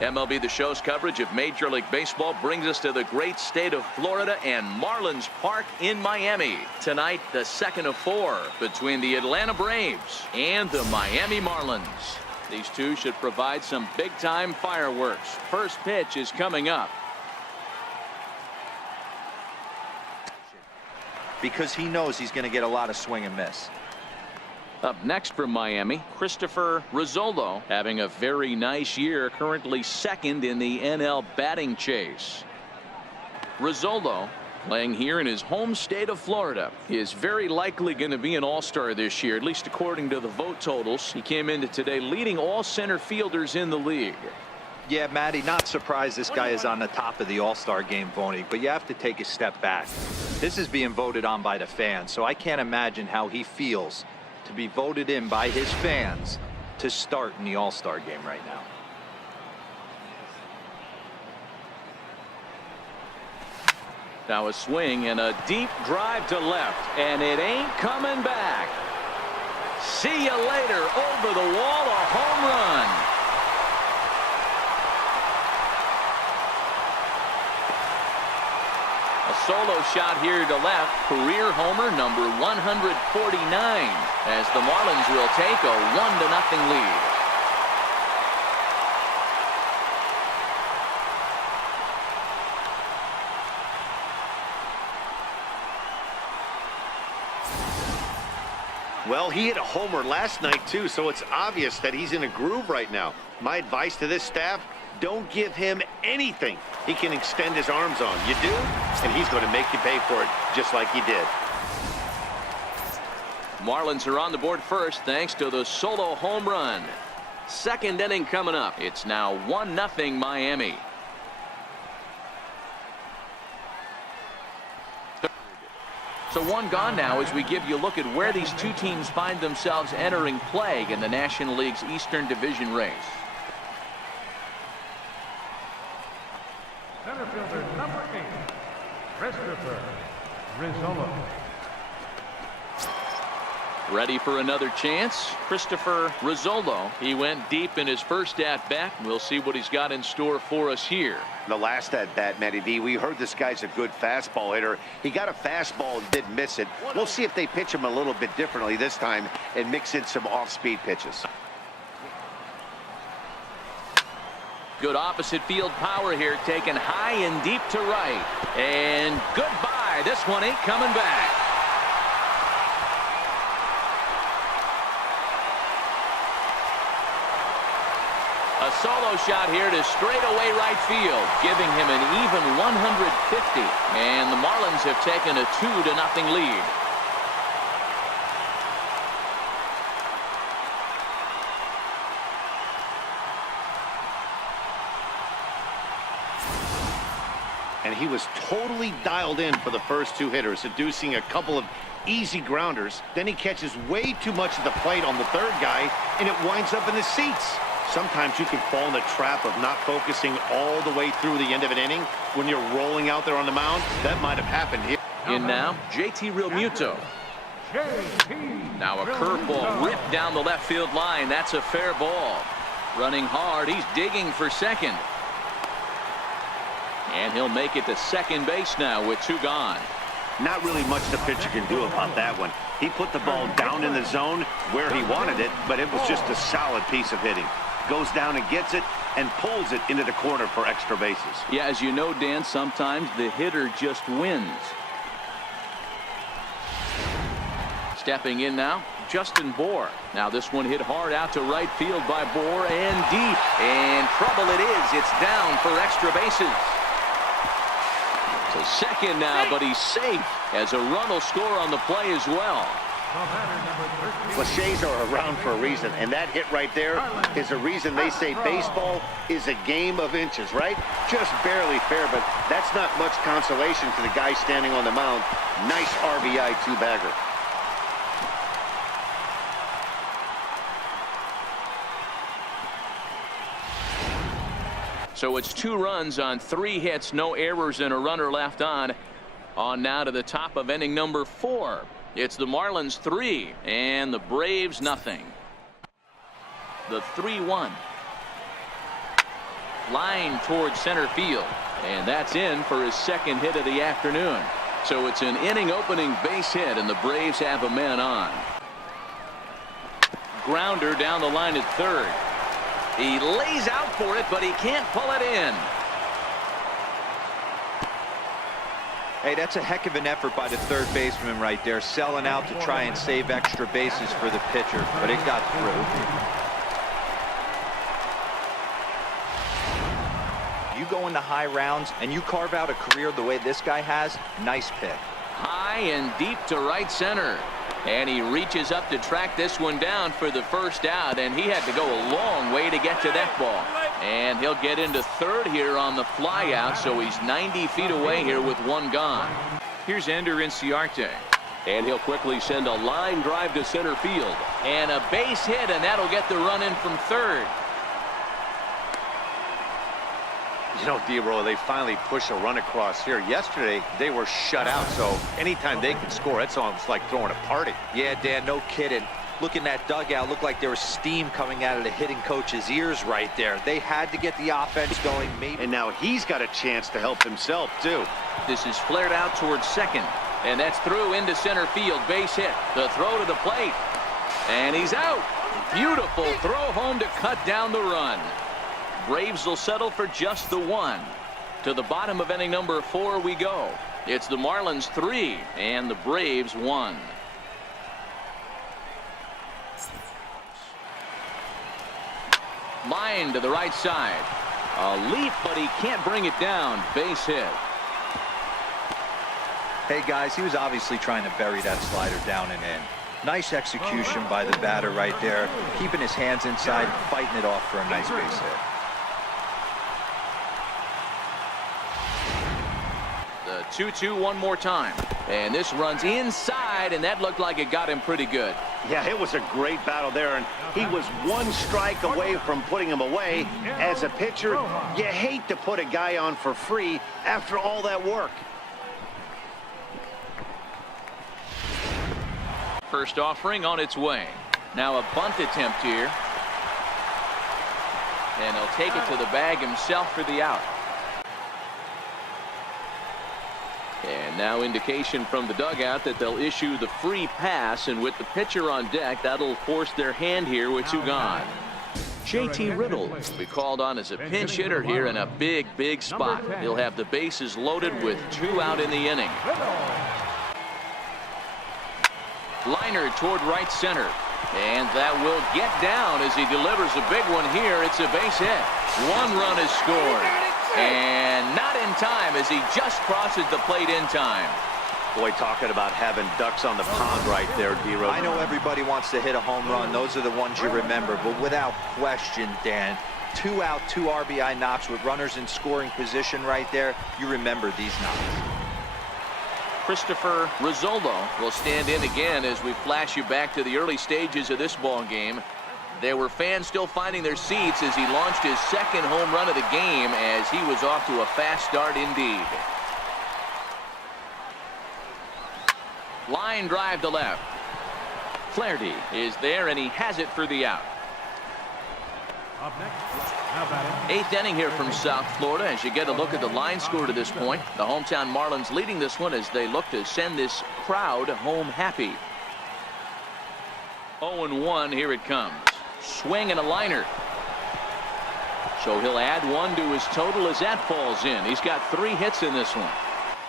MLB The Show's coverage of Major League Baseball brings us to the great state of Florida and Marlins Park in Miami. Tonight, the second of 4 between the Atlanta Braves and the Miami Marlins. These two should provide some big-time fireworks. First pitch is coming up. Because he knows he's going to get a lot of swing and miss. Up next from Miami, Christopher Rizzolo, having a very nice year, currently second in the NL batting chase. Rizzolo, playing here in his home state of Florida, is very likely going to be an all-star this year, at least according to the vote totals. He came into today leading all center fielders in the league. Yeah, Matty, not surprised this guy is on the top of the all-star game voting, but you have to take a step back. This is being voted on by the fans, so I can't imagine how he feels to be voted in by his fans to start in the all-star game right now. Now a swing and a deep drive to left, and it ain't coming back. See you later. Over the wall, a home run. A solo shot here to left, career homer number 149, as the Marlins will take a 1-0 lead. Well, he hit a homer last night too, so it's obvious that he's in a groove right now. My advice to this staff: don't give him anything he can extend his arms on. You do, and he's going to make you pay for it, just like he did. Marlins are on the board first thanks to the solo home run. Second inning coming up. It's now 1-0 Miami. So one gone now as we give you a look at where these two teams find themselves entering play in the National League's Eastern Division race. Center fielder number 8, Christopher Rizzolo. Ready for another chance? Christopher Rizzolo. He went deep in his first at-bat. We'll see what he's got in store for us here. The last at-bat, Matty V, we heard this guy's a good fastball hitter. He got a fastball and didn't miss it. We'll see if they pitch him a little bit differently this time and mix in some off-speed pitches. Good opposite field power here, taken high and deep to right. And goodbye. This one ain't coming back. A solo shot here to straightaway right field, giving him an even 150. And the Marlins have taken a 2-0 lead. And he was totally dialed in for the first two hitters, seducing a couple of easy grounders. Then he catches way too much of the plate on the third guy, and it winds up in the seats. Sometimes you can fall in the trap of not focusing all the way through the end of an inning when you're rolling out there on the mound. That might have happened here. In now, JT Realmuto. Now a curveball ripped down the left field line. That's a fair ball. Running hard. He's digging for second. And he'll make it to second base now with 2 gone. Not really much the pitcher can do about that one. He put the ball down in the zone where he wanted it, but it was just a solid piece of hitting. Goes down and gets it and pulls it into the corner for extra bases. Yeah, as you know, Dan, sometimes the hitter just wins. Stepping in now, Justin Bour. Now this one hit hard out to right field by Bour and deep. And trouble it is. It's down for extra bases. To second now, but he's safe as a run will score on the play as well. Cliches are around for a reason, and that hit right there is a reason they say baseball is a game of inches, right? Just barely fair, but that's not much consolation to the guy standing on the mound. Nice RBI two-bagger. So it's 2 runs on 3 hits, no errors, and a runner left on. On now to the top of inning number 4. It's the Marlins 3 and the Braves nothing. The 3-1. Line towards center field. And that's in for his second hit of the afternoon. So it's an inning opening base hit, and the Braves have a man on. Grounder down the line at third. He lays out for it, but he can't pull it in. Hey, that's a heck of an effort by the third baseman right there, selling out to try and save extra bases for the pitcher, but it got through. You go into high rounds and you carve out a career the way this guy has, nice pick. High and deep to right center. And he reaches up to track this one down for the first out, and he had to go a long way to get to that ball. And he'll get into third here on the fly out, so he's 90 feet away here with one gone. Here's Ender Inciarte. And he'll quickly send a line drive to center field. And a base hit, and that'll get the run in from third. You know, D-Roll, they finally push a run across here. Yesterday, they were shut out, so anytime they can score, it's almost like throwing a party. Yeah, Dan, no kidding. Look in that dugout, looked like there was steam coming out of the hitting coach's ears right there. They had to get the offense going. Maybe. And now he's got a chance to help himself, too. This is flared out towards second, and that's through into center field. Base hit. The throw to the plate, and he's out. Beautiful throw home to cut down the run. Braves will settle for just the one. To the bottom of inning number 4 we go. It's the Marlins 3 and the Braves 1. Line to the right side. A leap, but he can't bring it down. Base hit. Hey guys, he was obviously trying to bury that slider down and in. Nice execution by the batter right there, keeping his hands inside, fighting it off for a nice base hit. The 2-2 one more time, and this runs inside, and that looked like it got him pretty good. Yeah, it was a great battle there, and he was one strike away from putting him away. As a pitcher, you hate to put a guy on for free after all that work. First offering on its way. Now a bunt attempt here, and he'll take it to the bag himself for the out. And now indication from the dugout that they'll issue the free pass, and with the pitcher on deck, that'll force their hand here with 2 gone. JT Riddle will be called on as a pinch hitter here in a big spot. He'll have the bases loaded with 2 out in the inning. Liner toward right center, and that will get down as he delivers a big one here. It's a base hit. 1 run is scored, and not in time as he just crosses the plate in time. Boy, talking about having ducks on the pond right there, D-Rose. I know everybody wants to hit a home run. Those are the ones you remember, but without question, Dan, 2 out, 2 RBI knocks with runners in scoring position right there. You remember these knocks. Christopher Rizzolo will stand in again as we flash you back to the early stages of this ball game. There were fans still finding their seats as he launched his second home run of the game, as he was off to a fast start indeed. Line drive to left. Flaherty is there, and he has it for the out. Up next, how about it? 8th inning here from South Florida as you get a look at the line score to this point. The hometown Marlins leading this one as they look to send this crowd home happy. 0-1, here it comes. Swing and a liner. So he'll add 1 to his total as that falls in. He's got 3 hits in this one.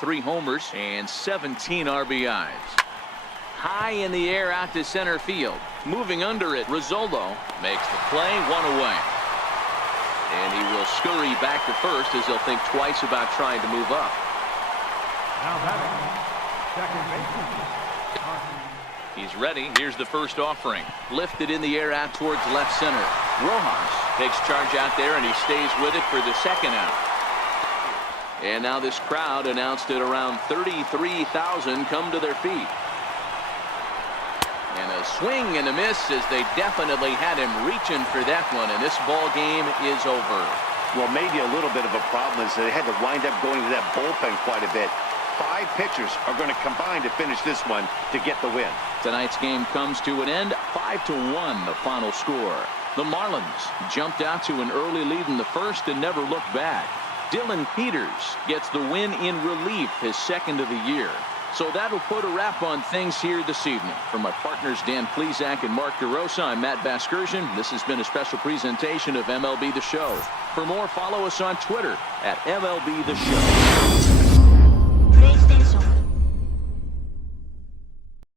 3 homers and 17 RBIs. High in the air out to center field. Moving under it, Rizzolo makes the play, 1 away. And he will scurry back to first as he'll think twice about trying to move up. Now batting, second baseman. He's ready. Here's the first offering. Lifted in the air out towards left center. Rojas takes charge out there, and he stays with it for the second out. And now this crowd, announced at around 33,000, come to their feet. And a swing and a miss as they definitely had him reaching for that one, and this ball game is over. Well, maybe a little bit of a problem is they had to wind up going to that bullpen quite a bit. 5 pitchers are going to combine to finish this one to get the win. Tonight's game comes to an end, 5-1 the final score. The Marlins jumped out to an early lead in the first and never looked back. Dylan Peters gets the win in relief, his second of the year. So that'll put a wrap on things here this evening. For my partners Dan Plesac and Mark DeRosa, I'm Matt Vasgersian. This has been a special presentation of MLB The Show. For more, follow us on Twitter at MLB The Show.